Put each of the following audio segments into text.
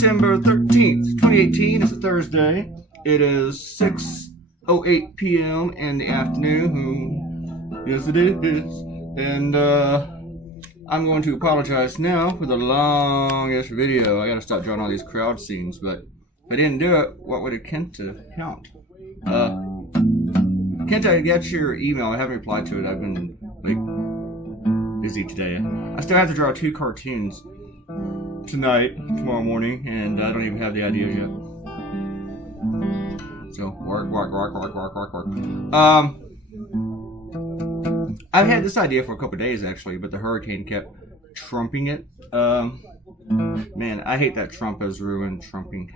September 13th, 2018. It's a Thursday. It is 6:08 p.m. in the afternoon. Yes, it is. And I'm going to apologize now for the longest video. I gotta stop drawing all these crowd scenes, but if I didn't do it, what would it count? Kent, I got your email. I haven't replied to it. I've been busy today. I still have to draw 2 cartoons tonight, tomorrow morning, and I don't even have the ideas yet. So work. I've had this idea for a couple days actually, but the hurricane kept trumping it. Man, I hate that Trump has ruined trumping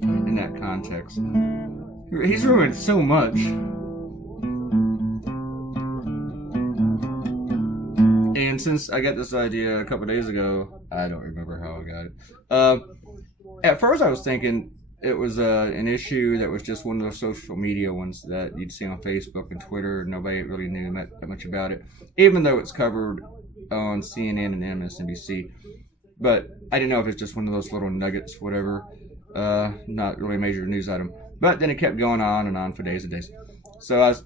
in that context. He's ruined so much. And since I got this idea a couple days ago, I don't remember how I got it. At first I was thinking it was an issue that was just one of those social media ones that you'd see on Facebook and Twitter. Nobody really knew that much about it, even though it's covered on CNN and MSNBC. But I didn't know if it's just one of those little nuggets, whatever. Not really a major news item. But then it kept going on and on for days and days. So I was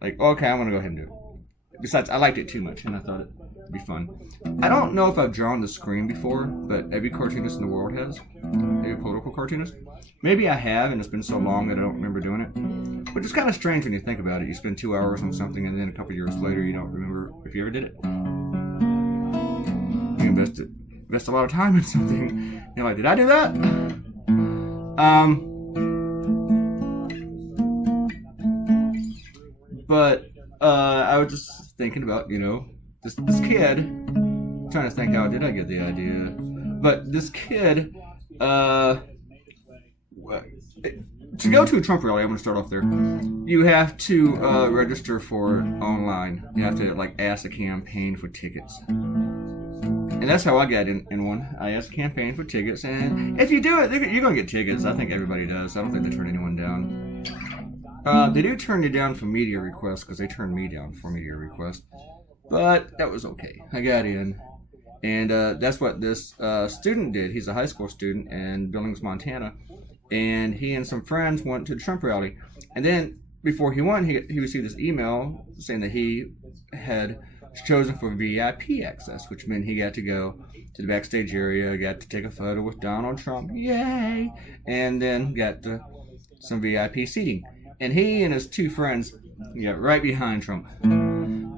like, okay, I'm going to go ahead and do it. Besides, I liked it too much, and I thought it'd be fun. I don't know if I've drawn the screen before, but every cartoonist in the world has. Every political cartoonist. Maybe I have, and it's been so long that I don't remember doing it. But it's kind of strange when you think about it. You spend 2 hours on something, and then a couple years later, you don't remember if you ever did it. You invest a lot of time in something. You're like, did I do that? But I was just thinking about, this kid. I'm trying to think, how did I get the idea? But this kid, to go to a Trump rally, I'm going to start off there. You have to register for it online. You have to ask the campaign for tickets. And that's how I got in one. I asked the campaign for tickets, and if you do it, you're going to get tickets. I think everybody does. I don't think they turn anyone down. They do turn you down for media requests, because they turned me down for media requests. But that was okay. I got in. And that's what this student did. He's a high school student in Billings, Montana. And he and some friends went to the Trump rally. And then, before he went, he received this email saying that he had chosen for VIP access, which meant he got to go to the backstage area, got to take a photo with Donald Trump, yay, and then got some VIP seating. And he and his 2 friends got right behind Trump.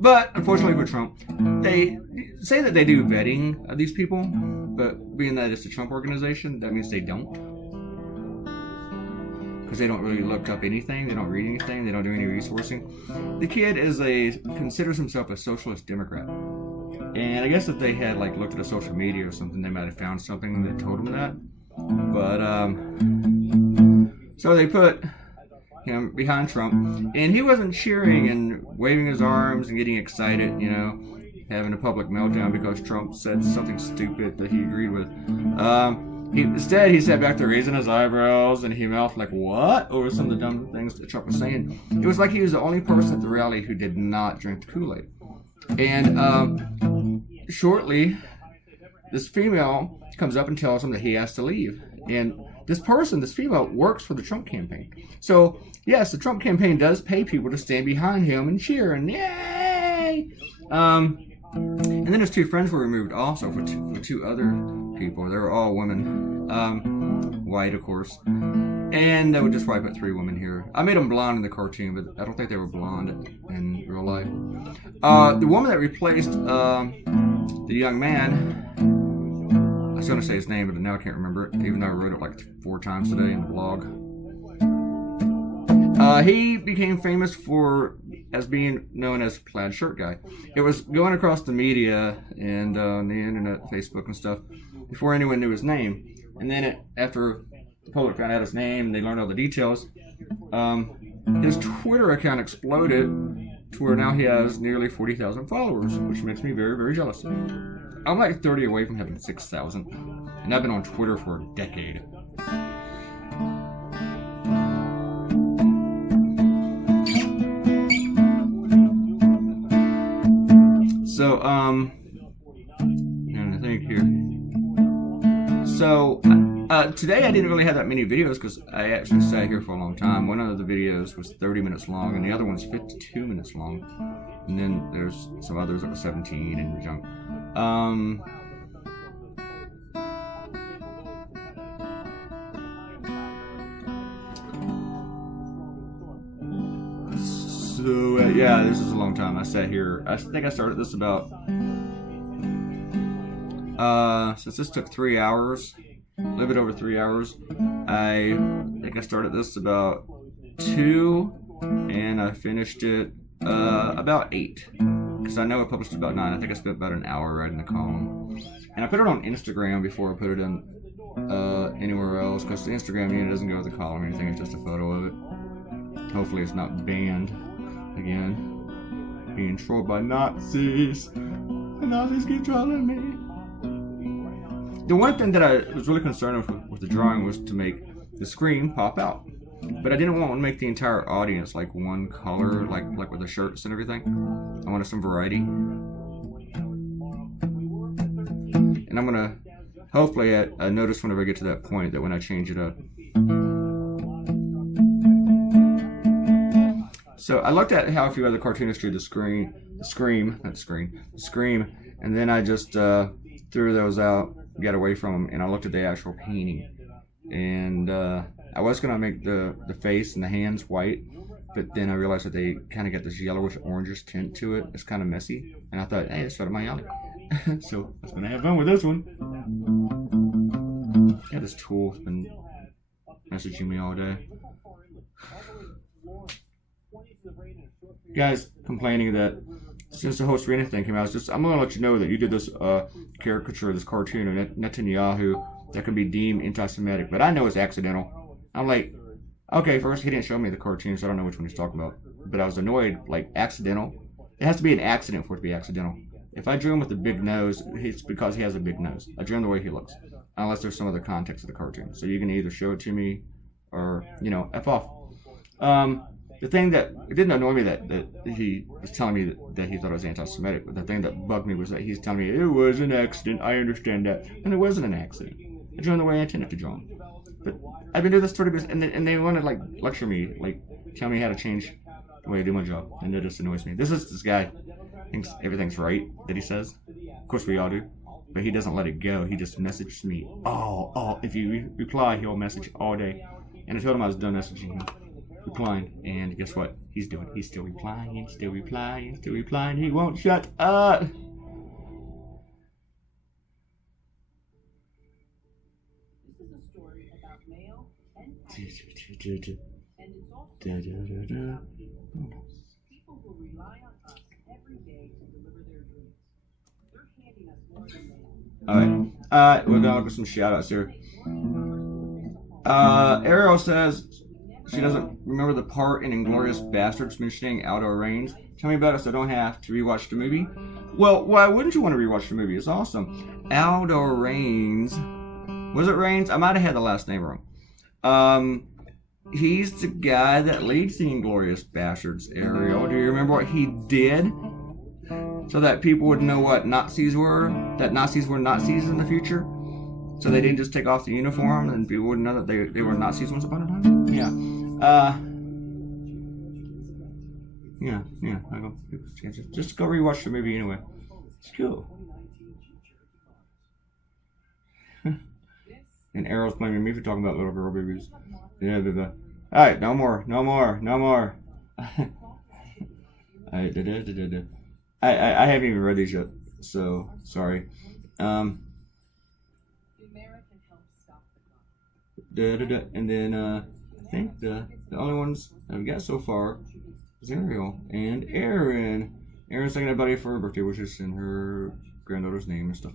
But unfortunately for Trump, they say that they do vetting of these people, but being that it's the Trump organization, that means they don't. Because they don't really look up anything, they don't read anything, they don't do any resourcing. The kid considers himself a socialist Democrat. And I guess if they had looked at a social media or something, they might have found something that told him that. But so they put him behind Trump, and he wasn't cheering and waving his arms and getting excited, having a public meltdown because Trump said something stupid that he agreed with. Instead, he sat back there raising his eyebrows, and he mouthed what? Over some of the dumb things that Trump was saying. It was like he was the only person at the rally who did not drink the Kool-Aid. And shortly, this female comes up and tells him that he has to leave. And this female, works for the Trump campaign. So, yes, the Trump campaign does pay people to stand behind him and cheer and yay! And then his 2 friends were removed also for 2 other people. They were all women. White, of course. And they would just probably put 3 women here. I made them blonde in the cartoon, but I don't think they were blonde in real life. The woman that replaced the young man, I was going to say his name, but now I can't remember it, even though I wrote it 4 times today in the blog. He became famous as being known as Plaid Shirt Guy. It was going across the media and on the internet, Facebook and stuff, before anyone knew his name. And then after the public found out his name and they learned all the details, his Twitter account exploded to where now he has nearly 40,000 followers, which makes me very, very jealous. I'm 30 away from having 6,000, and I've been on Twitter for a decade. So, trying to think here. So today I didn't really have that many videos because I actually sat here for a long time. One of the videos was 30 minutes long and the other one's 52 minutes long. And then there's some others that were 17 and junk. So yeah, this is a long time. I sat here. I think I started this about since this took 3 hours, a little bit over 3 hours. I think I started this about 2, and I finished it about 8. Because I know I published about 9. I think I spent about an hour writing the column, and I put it on Instagram before I put it in anywhere else. Because the Instagram unit doesn't go with the column or anything; it's just a photo of it. Hopefully, it's not banned again. Being trolled by Nazis. The Nazis keep trolling me. The one thing that I was really concerned with the drawing was to make the screen pop out. But I didn't want to make the entire audience like one color, like with the shirts and everything. I wanted some variety. And I'm gonna, hopefully I notice whenever I get to that point that when I change it up. So I looked at how a few other cartoonists drew the Scream, and then I just threw those out, got away from them, and I looked at the actual painting. And I was gonna make the face and the hands white, but then I realized that they kind of got this yellowish orangish tint to it. It's kind of messy, and I thought, hey, it's sort of my alley. So I was gonna have fun with this one. Yeah, this tool's been messaging me all day. Guys complaining that since the whole Serena thing came out, I'm gonna let you know that you did this caricature, this cartoon of Netanyahu that could be deemed anti-Semitic, but I know it's accidental. I'm like, okay, first he didn't show me the cartoon, so I don't know which one he's talking about. But I was annoyed, like accidental. It has to be an accident for it to be accidental. If I drew him with a big nose, it's because he has a big nose. I drew him the way he looks, unless there's some other context of the cartoon. So you can either show it to me, or F off. The thing that it didn't annoy me that he was telling me that he thought I was anti-Semitic, but the thing that bugged me was that he's telling me it was an accident. I understand that, and it wasn't an accident. I drew him the way I intended to draw him. But I've been doing this 30 minutes, and they want to like lecture me, like tell me how to change the way I do my job, and it just annoys me. This guy thinks everything's right that he says. Of course we all do, but he doesn't let it go. He just messages me. If you reply, he'll message all day. And I told him I was done messaging him, replying, and guess what? He's doing. He's still replying, still replying, still replying. He won't shut up. Alright, we're gonna look at some shout outs here. Ariel says she doesn't remember the part in Inglourious Bastards mentioning Aldo Raines. Tell me about it so I don't have to rewatch the movie. Well, why wouldn't you want to rewatch the movie? It's awesome. Aldo Raines. Was it Raines? I might have had the last name wrong. He's the guy that leads the Inglourious Bastards, Ariel. Do you remember what he did? So that people would know what Nazis were? That Nazis were Nazis in the future? So they didn't just take off the uniform and people wouldn't know that they were Nazis once upon a time? Yeah. Just go rewatch the movie anyway. It's cool. And Arrow's blaming me for talking about little girl babies. Yeah. Alright, no more. I haven't even read these yet, so sorry. And then I think the only ones that we got so far is Ariel and Erin. Erin's thinking about it for her birthday, which is in her granddaughter's name and stuff.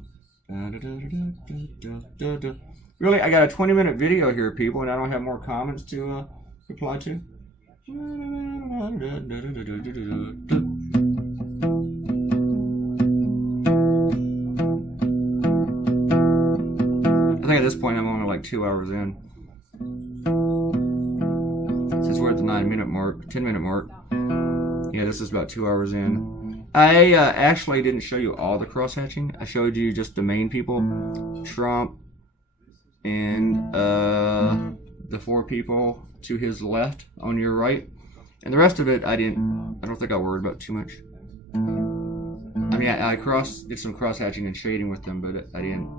Really, I got a 20-minute video here, people, and I don't have more comments to reply to. I think at this point I'm only like 2 hours in. Since we're at the 10-minute mark. Yeah, this is about 2 hours in. I actually didn't show you all the cross-hatching. I showed you just the main people. Trump, and the 4 people to his left on your right, and the rest of it I don't think I worried about too much. I mean, I did some cross hatching and shading with them, but I didn't.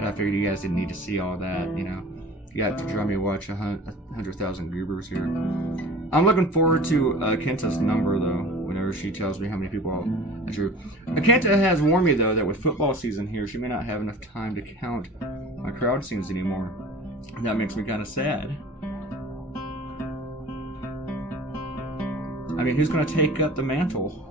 I figured you guys didn't need to see all that, you know. You got to draw me to watch 100,000 goobers here. I'm looking forward to Kenta's number, though, whenever she tells me how many people I drew. Kenta has warned me, though, that with football season here, she may not have enough time to count my crowd scenes anymore. And that makes me kind of sad. I mean, who's going to take up the mantle?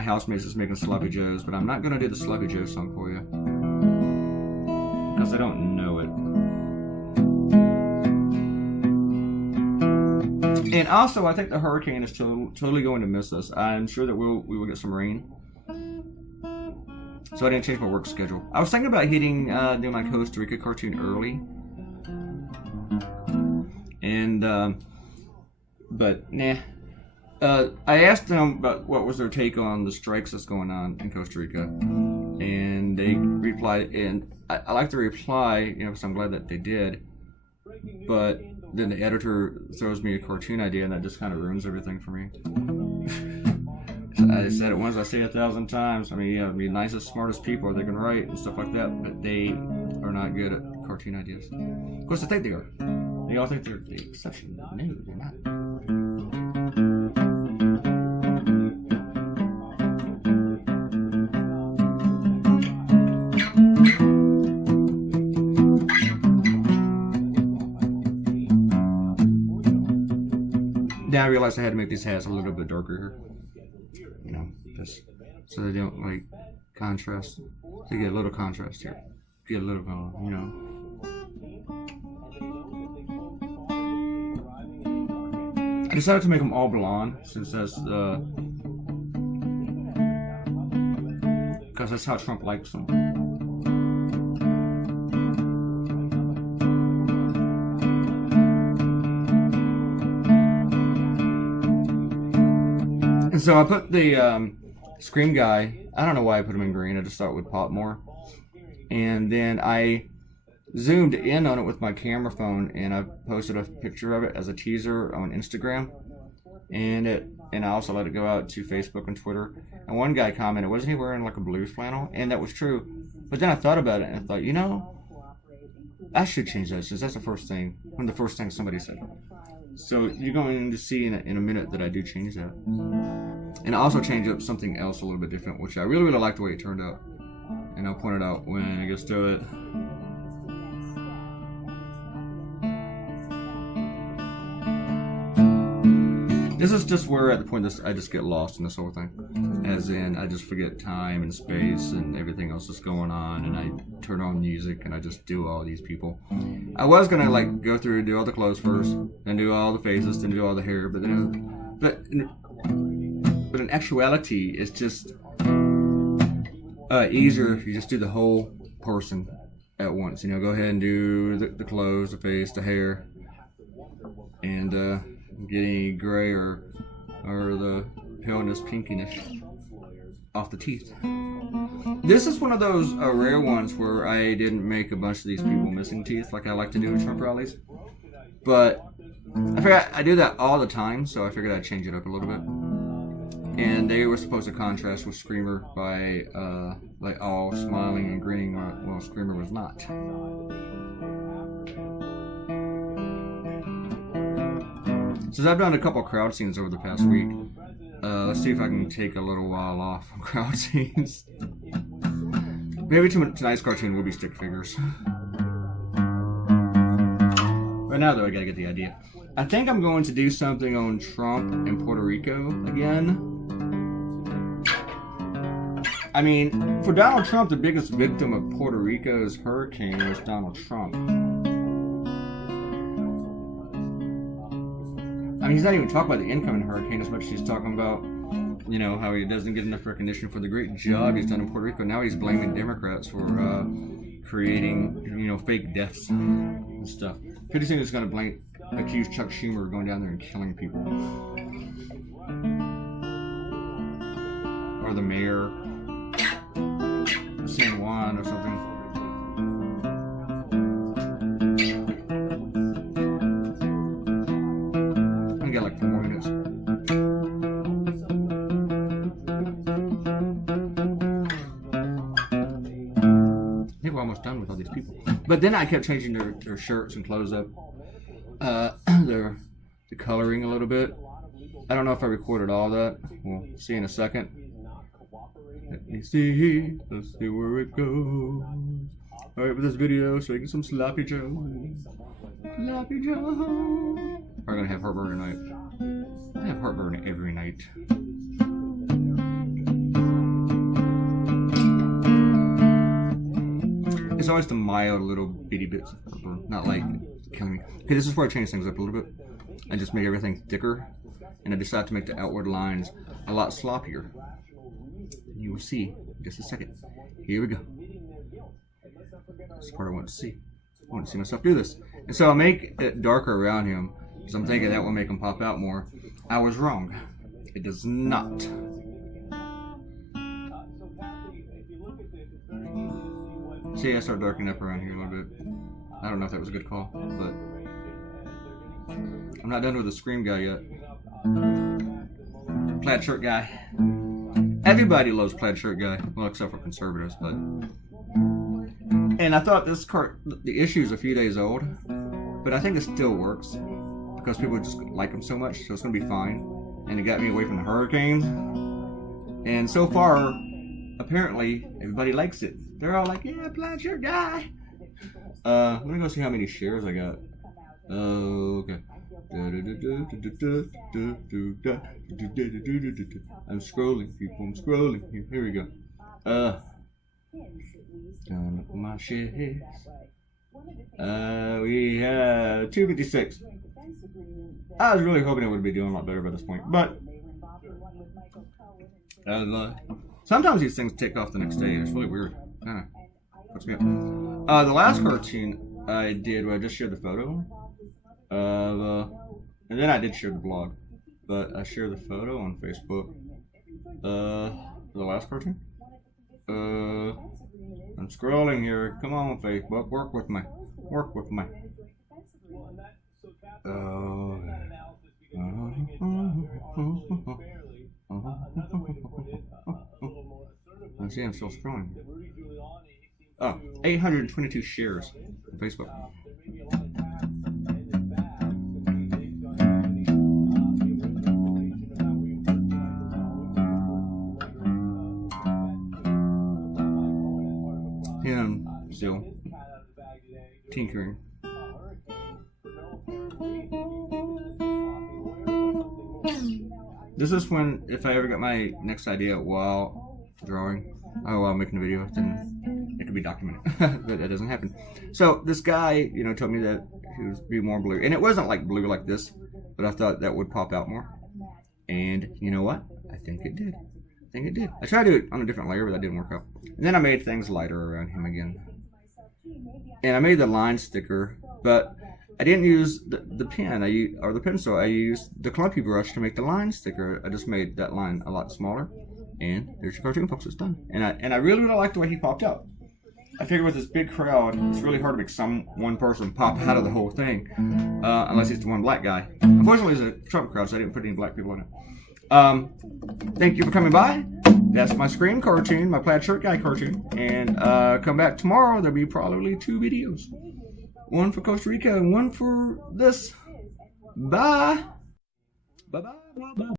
Housemates is making Sloppy Joes, but I'm not going to do the Sloppy Joe song for you because I don't know it. And also, I think the hurricane is totally going to miss us. I'm sure that we will get some rain, so I didn't change my work schedule. I was thinking about doing my Costa Rica cartoon early, and but nah. I asked them about what was their take on the strikes that's going on in Costa Rica, and they replied, and I like the reply, you know, because I'm glad that they did, but then the editor throws me a cartoon idea, and that just kind of ruins everything for me. I said it once, I say it 1,000 times. I mean, yeah, the nicest, smartest people, they can write and stuff like that, but they are not good at cartoon ideas. Of course, I think they are. They all think they're the exception. No, they're not. Now I realized I had to make these hats a little bit darker here, you know, just so they don't like contrast. They get a little contrast here, get a little, you know. I decided to make them all blonde since that's because that's how Trump likes them. So I put the Scream Guy, I don't know why I put him in green, I just thought it would pop more. And then I zoomed in on it with my camera phone, and I posted a picture of it as a teaser on Instagram. And I also let it go out to Facebook and Twitter. And one guy commented, wasn't he wearing like a blue flannel? And that was true. But then I thought about it, and I thought, you know, I should change that, since that's the first thing somebody said. So you're going to see in a minute that I do change that. And I also change up something else a little bit different, which I really, really like the way it turned out. And I'll point it out when it gets to it. This is just where at the point I just get lost in this whole thing. As in, I just forget time and space and everything else that's going on, and I turn on music and I just do all these people. I was gonna like go through and do all the clothes first, then do all the faces, then do all the hair, but in actuality, it's just easier if you just do the whole person at once. You know, go ahead and do the clothes, the face, the hair, and get any gray or the paleness, pinkiness off the teeth. This is one of those rare ones where I didn't make a bunch of these people missing teeth like I like to do at Trump rallies. But I figured I do that all the time, so I figured I'd change it up a little bit. And they were supposed to contrast with Screamer by like all smiling and grinning, while Screamer was not. Since I've done a couple crowd scenes over the past week, let's see if I can take a little while off from crowd scenes. Maybe tonight's cartoon will be stick figures. Right now, though, I gotta get the idea. I think I'm going to do something on Trump and Puerto Rico again. I mean, for Donald Trump, the biggest victim of Puerto Rico's hurricane was Donald Trump. I mean, he's not even talking about the incoming hurricane as much as he's talking about, you know, how he doesn't get enough recognition for the great job he's done in Puerto Rico. Now he's blaming Democrats for creating, you know, fake deaths and stuff. Pretty soon it's gonna accuse Chuck Schumer of going down there and killing people, or the mayor of San Juan or something. I got like 4 more minutes. I think we're almost done with all these people. But then I kept changing their shirts and clothes up. The coloring a little bit. I don't know if I recorded all that. We'll see in a second. Let me see. Let's see where it goes. Alright, with this video, so I get some sloppy joe. Sloppy joe. We're gonna have heartburn tonight. I have heartburn every night. It's always the mild little bitty bits of heartburn, not like killing me. Okay, this is where I change things up a little bit. I just make everything thicker, and I decided to make the outward lines a lot sloppier. You will see in just a second. Here we go. This is the part I want to see. I want to see myself do this. And so I'll make it darker around him, because I'm thinking that will make him pop out more. I was wrong. It does not. See, I start darkening up around here a little bit. I don't know if that was a good call, but I'm not done with the Scream guy yet. Plaid Shirt Guy. Everybody loves Plaid Shirt Guy, well, except for conservatives, but. And I thought the issue is a few days old, but I think it still works because people just like him so much, so it's gonna be fine. And it got me away from the hurricanes. And so far, apparently, everybody likes it. They're all like, yeah, Plaid Shirt Guy. Let me go see how many shares I got. Okay. I'm scrolling, people. I'm scrolling. Here we go. Look at my shares. We have 256. I was really hoping it would be doing a lot better by this point, but sometimes these things take off the next day. It's really weird. Kind of puts me up. The last cartoon I did where I just shared the photo of, and then I did share the blog, but I shared the photo on Facebook. The last cartoon. I'm scrolling here. Come on, Facebook, work with me. Work with me. I see I'm still scrolling. Oh, 822 shares on Facebook. Him still tinkering. This is when, if I ever got my next idea while drawing, while making a video, then it could be documented. But that doesn't happen. So this guy, you know, told me that he was be more blue, and it wasn't like blue like this, but I thought that would pop out more. And you know what? I think it did. I think it did. I tried to do it on a different layer, but that didn't work out. And then I made things lighter around him again. And I made the line sticker, but I didn't use the pen, or the pencil. I used the clumpy brush to make the line sticker. I just made that line a lot smaller. And there's your cartoon, folks. It's done. And I really, really like the way he popped out. I figure with this big crowd, it's really hard to make one person pop out of the whole thing, unless it's the one black guy. Unfortunately, it's a Trump crowd, so I didn't put any black people in it. Thank you for coming by. That's my Scream cartoon, my Plaid Shirt Guy cartoon. And come back tomorrow. There'll be probably 2 videos. One for Costa Rica and one for this. Bye. Bye-bye.